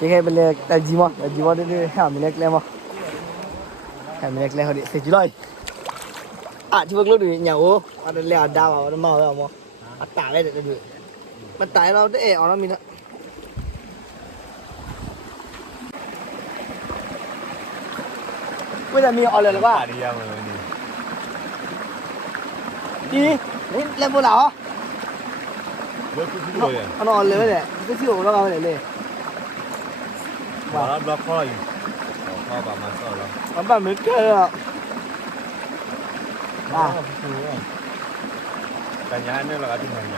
cái cái bên là gì mà là gì mà Kaya balik tajima, tajima dia dia ha milik lema. Ha milik lema dia đây À chứ bác lúc này nhậu, à đây là đào vào nó mau rồi mà. À tải về được được. Mà tải nó để ở nó mình ạ. Bây giờ mình ở lại là ba. Đi, lên vô nào? Nó ở lớn này, cái chiều nó vào này này. 哇！我落開，我開百萬收啦。咁百萬雞啦。啊！但係呢個係點樣？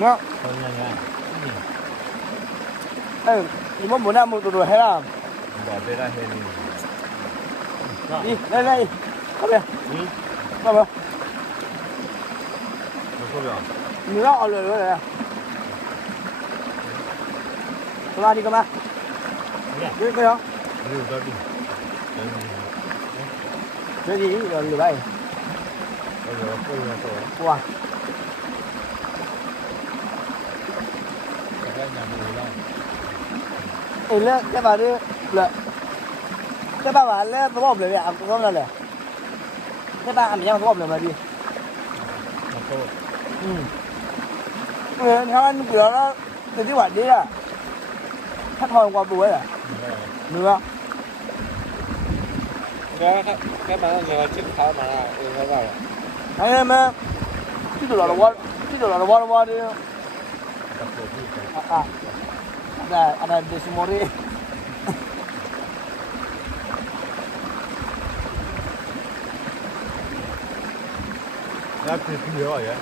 我。點樣啊？誒，你冇冇得冇做到係啦。冇俾得係你。đi đây đây các bạn đi các bạn mình lọ rồi rồi à các bạn đi các bạn Biết cái đó. Lưu đó đi. Cái gì rồi lưu bay. Bây giờ có lưu rồi. Qua. Ê lẽ cái bà đi lệ. Cái bà bà lẽ có bom lệ à, có bom lệ. Cái bà ăn nhau có bom lệ mà đi. Ừ. Người ăn ăn kiểu nó từ cái bản đi à. Thắt hòn qua bùi à. nữa cái các bạn người chích thả mà người ta gọi, anh em á chích được là quá chích được là quá quá đi. À ada ada desmori Hãy subscribe cho kênh Ghiền Mì Gõ Để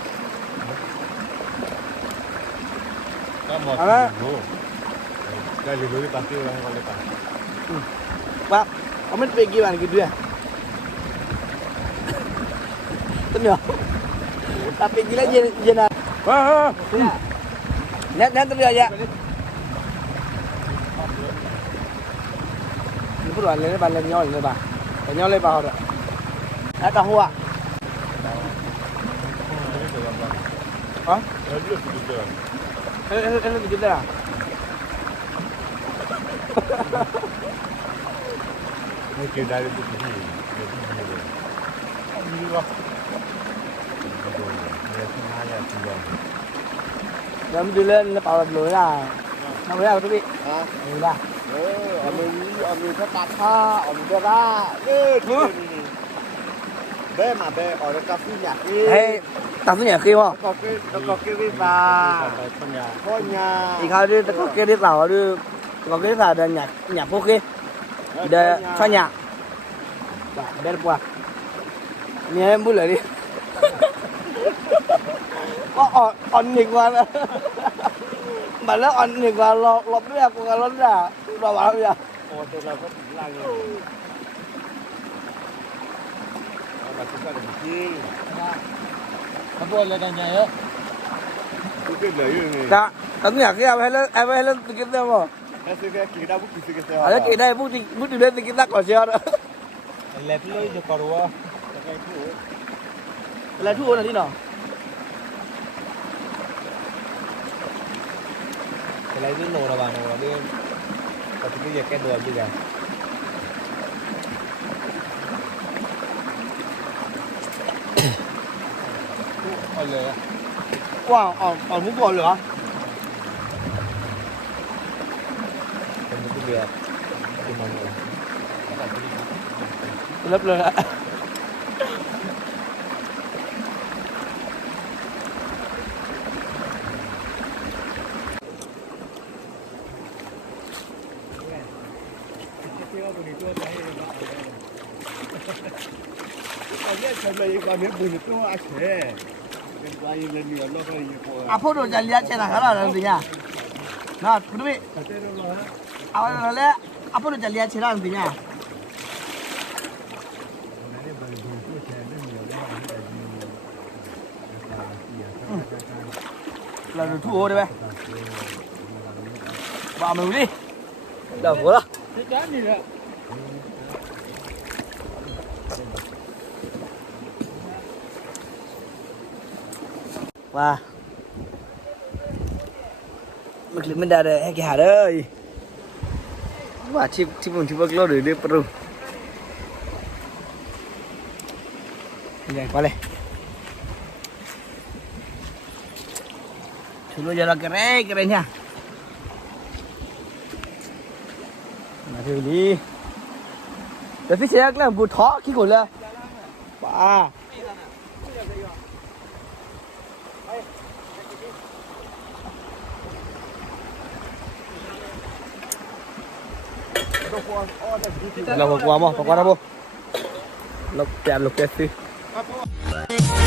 không bỏ lỡ những video hấp dẫn Dale, lo que partido la coleta. Va, vamos a ver qué van a quitar. Tenía. La pingila llena. Ah, ah. Ya, ya tenía ya. Ini perlu ada ni balan nyol ni bah. Nyol ni bah orang. Ada hua. Hah? Ada juga. Ada ada juga. Không như vậy. Nó không hay là gì đâu. Em đi lên là bảo lối là. Nó mới là quý vị. À, Đây là. ừ, ở mình ở mình có tạt ha, ở mình đưa ra. Ừ, Ừ. Bé mà bé ở đây cà phê nhạc đi. Hey, tak punya khi không? có cái nó có cái vi và có nhà Thì khai đi có cái đi tàu đi có cái là nhà nhà phố kia. Để cho nhà. Ba, bên qua. Nghe em lại đi. Có on on qua đó. Mà nó on nghịch qua lọp lọp biết của nó ra. Rồi bảo bây giờ. Ồ, tôi là có là người mà chúng ta được chi Nó buồn là đằng nhà á. tôi biết lấy rồi người Dạ, tấm nhà kia em hay lên em hay lên cái đây bút thì bút thì lên thì kita có xe đó. Lẹp lưỡi cho cò đùa. cái thủ Là thu là đi nào? Lấy nổ là bà là đứa. Còn thì bây giờ cái đùa chứ kìa. Ôi lửa. Wow, ở ở muốn gọi lửa. Còn cái lửa. Thì mà nổ. Lớp lên ạ. ở đây thật là cái miếng bùn nó ăn thế cái cái lên nhiều nó cái gì của À, photo cho lihat channel khá là là được thu ô đây bé. Vào mình đi. Đầu của đó. Và mình mình đã đây, cái hả đây. Và chip chip mình chip bực lo được đi pro. Vậy qua đây. Dulu jalan keren keren nha. Mà thử đi. Để phía xe là bụt thọ khi cổ là. Ba. લગભગ પકવાના બો લગ ત્યાં લોકો